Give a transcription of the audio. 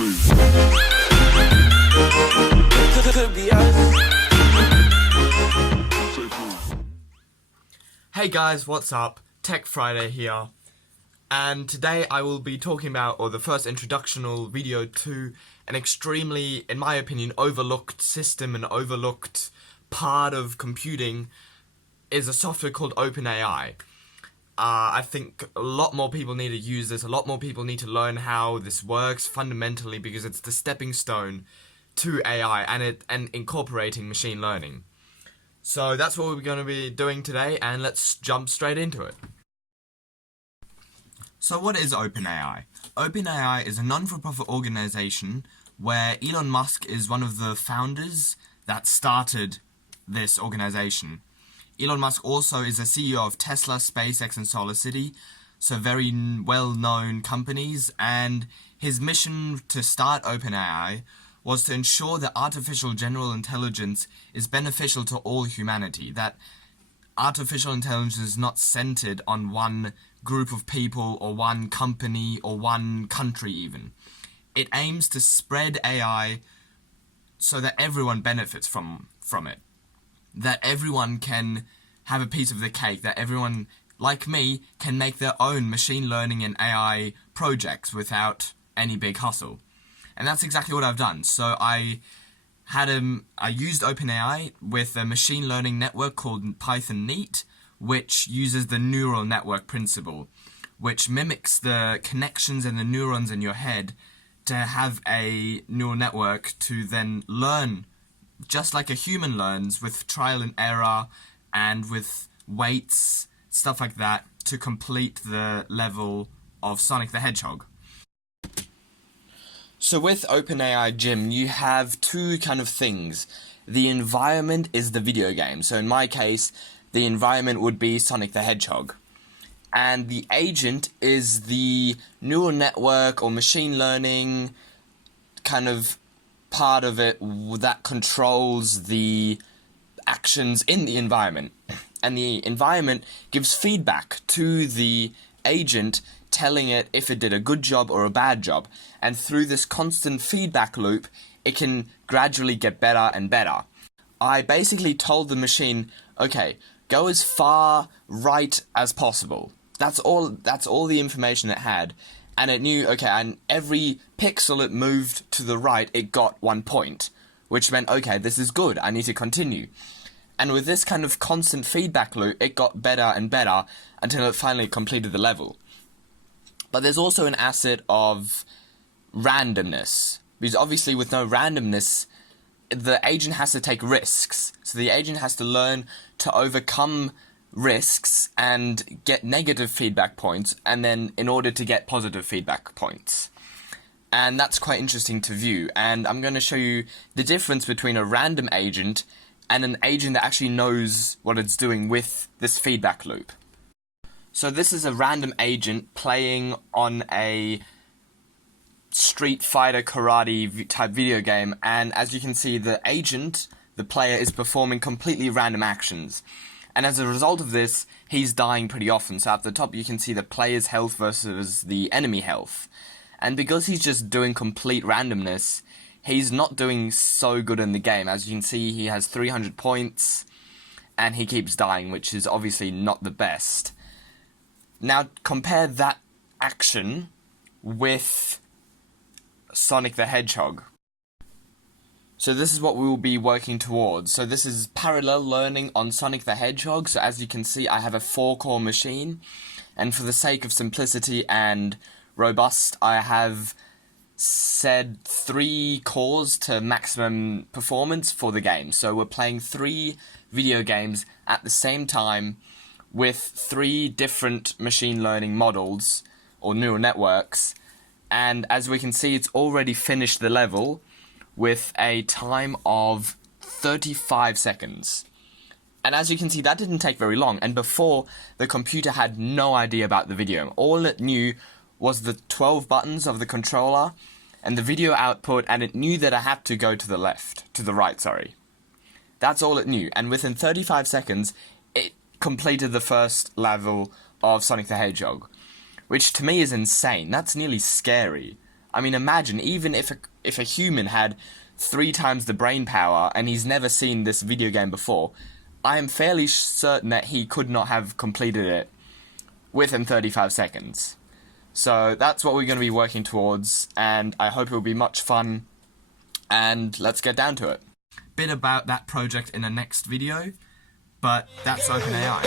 Hey guys, what's up? Tech Friday here, and today I will be talking about, or the first introductional video to, an extremely, in my opinion, overlooked system and overlooked part of computing is a software called OpenAI. I think a lot more people need to use this, a lot more people need to learn how this works fundamentally, because it's the stepping stone to AI and incorporating machine learning. So that's what we're going to be doing today, and let's jump straight into it. So what is OpenAI? OpenAI is a non-for-profit organization where Elon Musk is one of the founders that started this organization. Elon Musk also is the CEO of Tesla, SpaceX and SolarCity, so very well-known companies, and his mission to start OpenAI was to ensure that artificial general intelligence is beneficial to all humanity, that artificial intelligence is not centered on one group of people or one company or one country even. It aims to spread AI so that everyone benefits from it, that everyone can have a piece of the cake, that everyone, like me, can make their own machine learning and AI projects without any big hustle. And that's exactly what I've done. So I used OpenAI with a machine learning network called Python Neat, which uses the neural network principle, which mimics the connections in the neurons in your head to have a neural network to then learn just like a human learns, with trial and error and with weights, stuff like that, to complete the level of Sonic the Hedgehog. So with OpenAI Gym, you have two kind of things. The environment is the video game. So in my case, the environment would be Sonic the Hedgehog. And the agent is the neural network or machine learning kind of part of it that controls the actions in the environment. And the environment gives feedback to the agent, telling it if it did a good job or a bad job. And through this constant feedback loop, it can gradually get better and better. I basically told the machine, okay, go as far right as possible. That's all the information it had. And it knew, okay, and every pixel it moved to the right, it got 1 point. Which meant, okay, this is good, I need to continue. And with this kind of constant feedback loop, it got better and better until it finally completed the level. But there's also an asset of randomness, because obviously with no randomness, the agent has to take risks. So the agent has to learn to overcome risks and get negative feedback points, and then in order to get positive feedback points. And that's quite interesting to view, and I'm going to show you the difference between a random agent and an agent that actually knows what it's doing with this feedback loop. So this is a random agent playing on a Street Fighter karate type video game, and as you can see, the agent, the player, is performing completely random actions. And as a result of this, he's dying pretty often. So at the top you can see the player's health versus the enemy health. And because he's just doing complete randomness, he's not doing so good in the game. As you can see, he has 300 points, and he keeps dying, which is obviously not the best. Now, compare that action with Sonic the Hedgehog. So this is what we will be working towards. So this is parallel learning on Sonic the Hedgehog. So as you can see, I have a 4-core machine. And for the sake of simplicity and robust, I have set 3 cores to maximum performance for the game. So we're playing 3 video games at the same time with 3 different machine learning models or neural networks. And as we can see, it's already finished the level with a time of 35 seconds. And as you can see, that didn't take very long. And before, the computer had no idea about the video. All it knew was the 12 buttons of the controller and the video output, and it knew that I had to go to the right. That's all it knew. And within 35 seconds, it completed the first level of Sonic the Hedgehog, which to me is insane. That's nearly scary. I mean, imagine, even if a human had 3 times the brain power and he's never seen this video game before, I am fairly certain that he could not have completed it within 35 seconds. So that's what we're going to be working towards, and I hope it will be much fun, and let's get down to it. Bit about that project in the next video, but that's OpenAI.